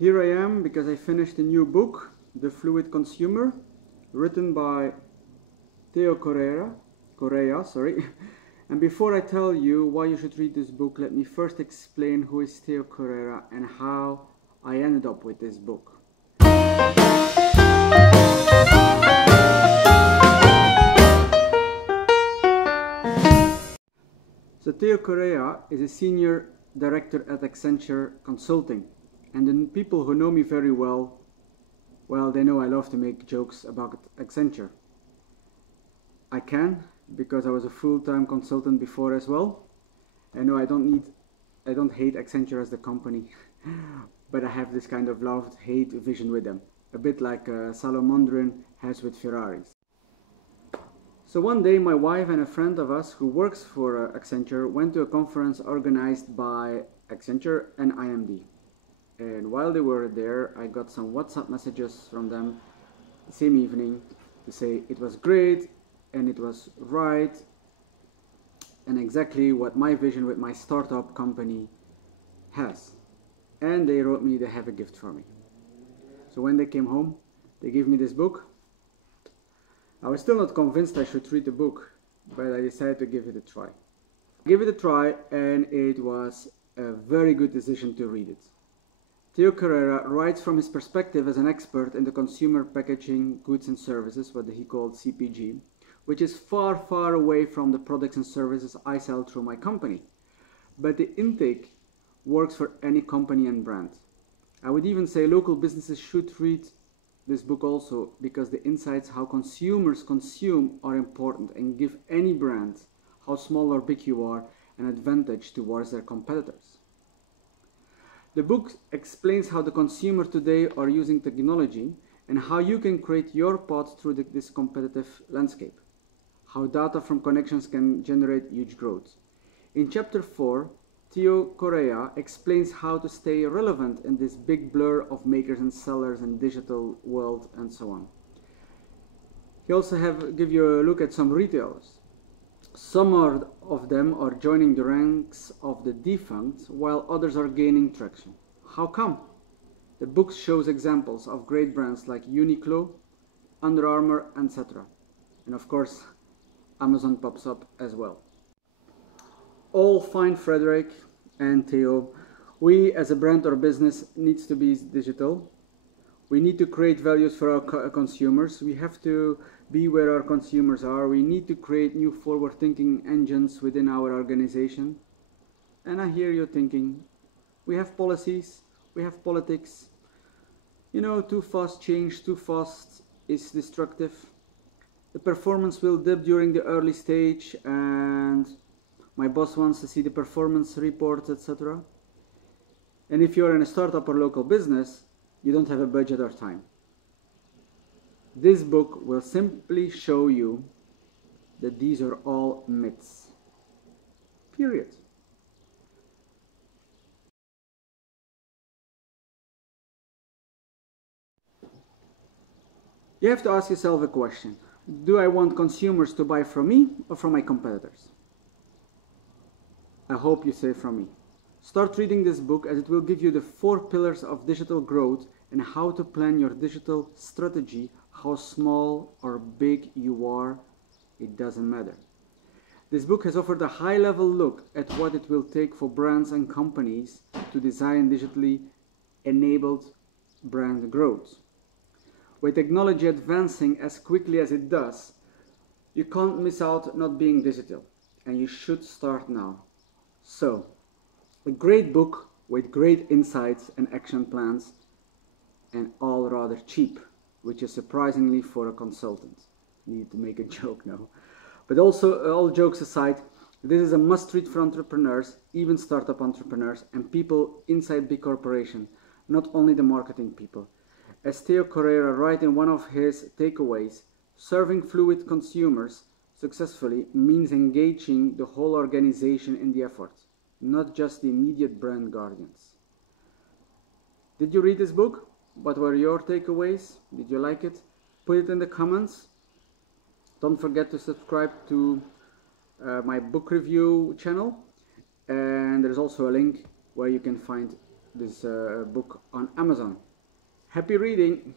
Here I am because I finished a new book, The Fluid Consumer, written by Teo Correia, sorry. And before I tell you why you should read this book, let me first explain who is Teo Correia and how I ended up with this book. So Teo Correia is a senior director at Accenture Consulting, and the people who know me very well, they know I love to make jokes about Accenture. I can, because I was a full-time consultant before as well. I know I don't hate Accenture as the company, but I have this kind of love-hate vision with them, a bit like Salomondrin has with Ferraris. So one day my wife and a friend of us who works for Accenture went to a conference organized by Accenture and IMD. And while they were there, I got some WhatsApp messages from them the same evening to say it was great and it was right and exactly what my vision with my startup company has. And they wrote me they have a gift for me. So when they came home, they gave me this book. I was still not convinced I should read the book, but I decided to give it a try. Give it a try, and it was a very good decision to read it. Teo Correia writes from his perspective as an expert in the consumer packaging goods and services, what he called CPG, which is far, far away from the products and services I sell through my company. But the intake works for any company and brand. I would even say local businesses should read this book also, because the insights how consumers consume are important and give any brand, how small or big you are, an advantage towards their competitors. The book explains how the consumer today are using technology and how you can create your path through this competitive landscape. How data from connections can generate huge growth. In chapter 4, Teo Correia explains how to stay relevant in this big blur of makers and sellers and digital world and so on. He also give you a look at some retailers. Some of them are joining the ranks of the defunct, while others are gaining traction. How come? The book shows examples of great brands like Uniqlo, Under Armour, etc. And of course, Amazon pops up as well. All fine, Frederick and Theo. We as a brand or business needs to be digital. We need to create values for our consumers. We have to be where our consumers are. We need to create new forward-thinking engines within our organization. And I hear you thinking, we have policies, we have politics. You know, too fast change, too fast is destructive. The performance will dip during the early stage and my boss wants to see the performance reports, etc. And if you're in a startup or local business, you don't have a budget or time. This book will simply show you that these are all myths. Period. You have to ask yourself a question. Do I want consumers to buy from me or from my competitors? I hope you say from me. Start reading this book, as it will give you the 4 pillars of digital growth and how to plan your digital strategy. How small or big you are, it doesn't matter. This book has offered a high-level look at what it will take for brands and companies to design digitally enabled brand growth. With technology advancing as quickly as it does, you can't miss out not being digital, and you should start now. So, a great book with great insights and action plans, and all rather cheap, which is surprisingly for a consultant. Need to make a joke now. But also, all jokes aside, this is a must-read for entrepreneurs, even startup entrepreneurs, and people inside big corporations, not only the marketing people. As Teo Correia writes in one of his takeaways, serving fluid consumers successfully means engaging the whole organization in the effort, not just the immediate brand guardians. Did you read this book? What were your takeaways? Did you like it? Put it in the comments. Don't forget to subscribe to my book review channel, and there's also a link where you can find book on Amazon. Happy reading!